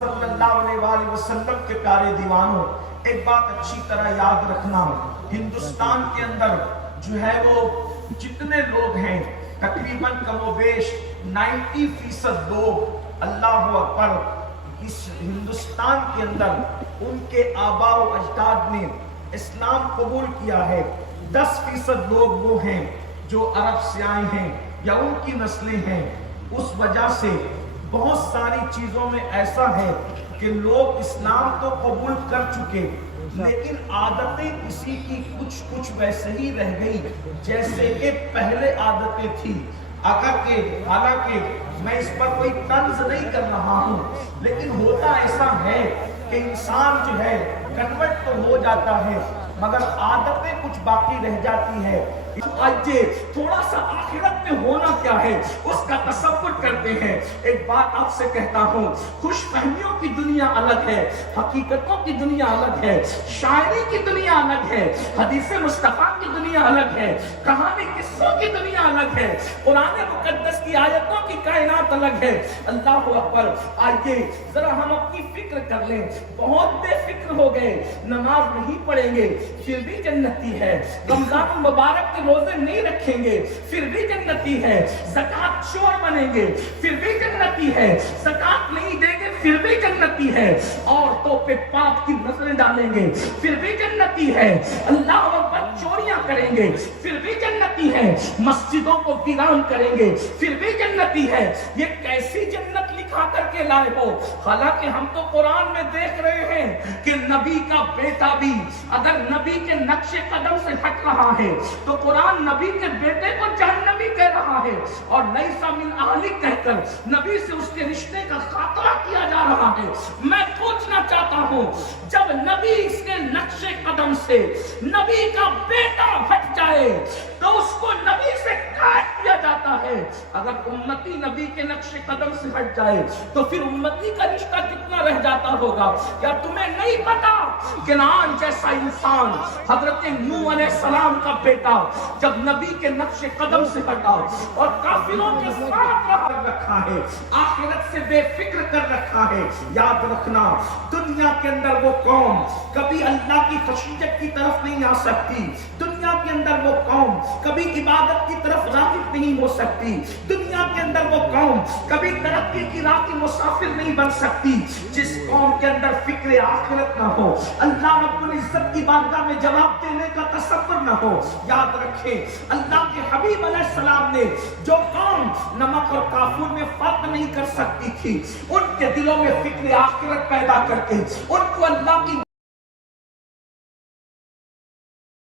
صلی اللہ علیہ وآلہ وسلم کے پیارے دیوانوں، ایک بات اچھی طرح یاد رکھنا، ہندوستان کے اندر جو ہے وہ جتنے لوگ ہیں تقریباً کم و بیش 90% لوگ اللہ اکبر اس ہندوستان کے اندر ان کے آباء و اجداد نے اسلام قبول کیا ہے۔ 10% لوگ وہ ہیں جو عرب سے آئے ہیں یا ان کی نسلیں ہیں۔ اس وجہ سے بہت ساری چیزوں میں ایسا ہے کہ لوگ اسلام تو قبول کر چکے لیکن عادتیں کسی کی کچھ ویسے ہی رہ گئی جیسے کہ پہلے عادتیں تھی۔ حالانکہ میں اس پر کوئی طنز نہیں کر رہا ہوں، لیکن ہوتا ایسا ہے کہ انسان جو ہے کنورٹ تو ہو جاتا ہے مگر عادتیں کچھ باقی رہ جاتی ہے۔ آئیے تھوڑا سا آخرت میں ہونا کیا ہے اس کا تصور کرتے ہیں۔ ایک بات آپ سے کہتا ہوں، خوش فہمیوں کی دنیا الگ ہے، حقیقتوں کی دنیا الگ ہے، شاعری کی دنیا الگ ہے، حدیث مصطفیٰ کی دنیا الگ ہے، کہانی قصوں کی دنیا الگ ہے، قرآن مقدس کی آیتوں کی کائنات الگ ہے۔ اللہ اکبر۔ آئیے ذرا ہم اپنی فکر کر لیں، بہت بے فکر ہو گئے، نماز نہیں پڑھیں گے پھر بھی جنتی ہے، رمضان مبارک کے روزے نہیں رکھیں گے پھر بھی جنتی ہے، زکوٰۃ چور بنیں گے پھر بھی جنتی ہے، زکوٰۃ نہیں دیں گے پھر بھی جنتی ہے، عورتوں پہ پاپ کی نظریں ڈالیں گے پھر بھی جنتی ہے، اللہ اکبر چوریاں کریں گے پھر بھی جنتی ہے، مسجدوں کو ویران کریں گے پھر بھی جنتی ہے۔ یہ کیسی جنت لکھا کر کے لائے ہو؟ حالانکہ ہم تو قرآن میں دیکھ رہے ہیں کہ نبی کا بیٹا بھی اگر نبی کے نقش قدم سے ہٹ رہا ہے تو قرآن نبی کے بیٹے کو جہنمی کہہ رہا ہے، اور لیس من اہلک کہہ کر نبی سے اس کے رشتے کا خاتمہ کیا جا رہا ہے۔ میں پوچھنا چاہتا ہوں، جب نبی اس کے نقش قدم سے نبی کا بیٹا ہٹ جائے تو اس کو نبی سے کاٹ دیا جاتا ہے، اگر امتی نبی کے نقش قدم سے ہٹ جائے تو پھر امتی کا رشتہ کتنا رہ جاتا ہوگا؟ کیا تمہیں نہیں پتا کنعان جیسا انسان حضرت نوح علیہ السلام کا بیٹا جب نبی کے نقش قدم سے ہٹا اور کافروں کے ساتھ رکھا ہے، آخرت سے بے فکر کر رکھا ہے؟ یاد رکھنا، دنیا کے اندر وہ قوم کبھی اللہ کی خشیت کی طرف نہیں آ سکتی، دنیا کے اندر وہ قوم کبھی عبادت کی طرف راغب نہیں ہو سکتی، دنیا کے اندر وہ قوم کبھی ترقی کی راہ کی مسافر نہیں بن سکتی جس قوم کے اندر فکر آخرت نہ ہو، اللہ رب العزت کی بارگاہ میں جواب دینے کا تصور نہ ہو۔ یاد رکھیں، اللہ کے حبیب علیہ السلام نے جو قوم نمک اور کافور میں فرق نہیں کر سکتی تھی، ان کے دلوں میں فکر آخرت پیدا کر کے ان کو اللہ کی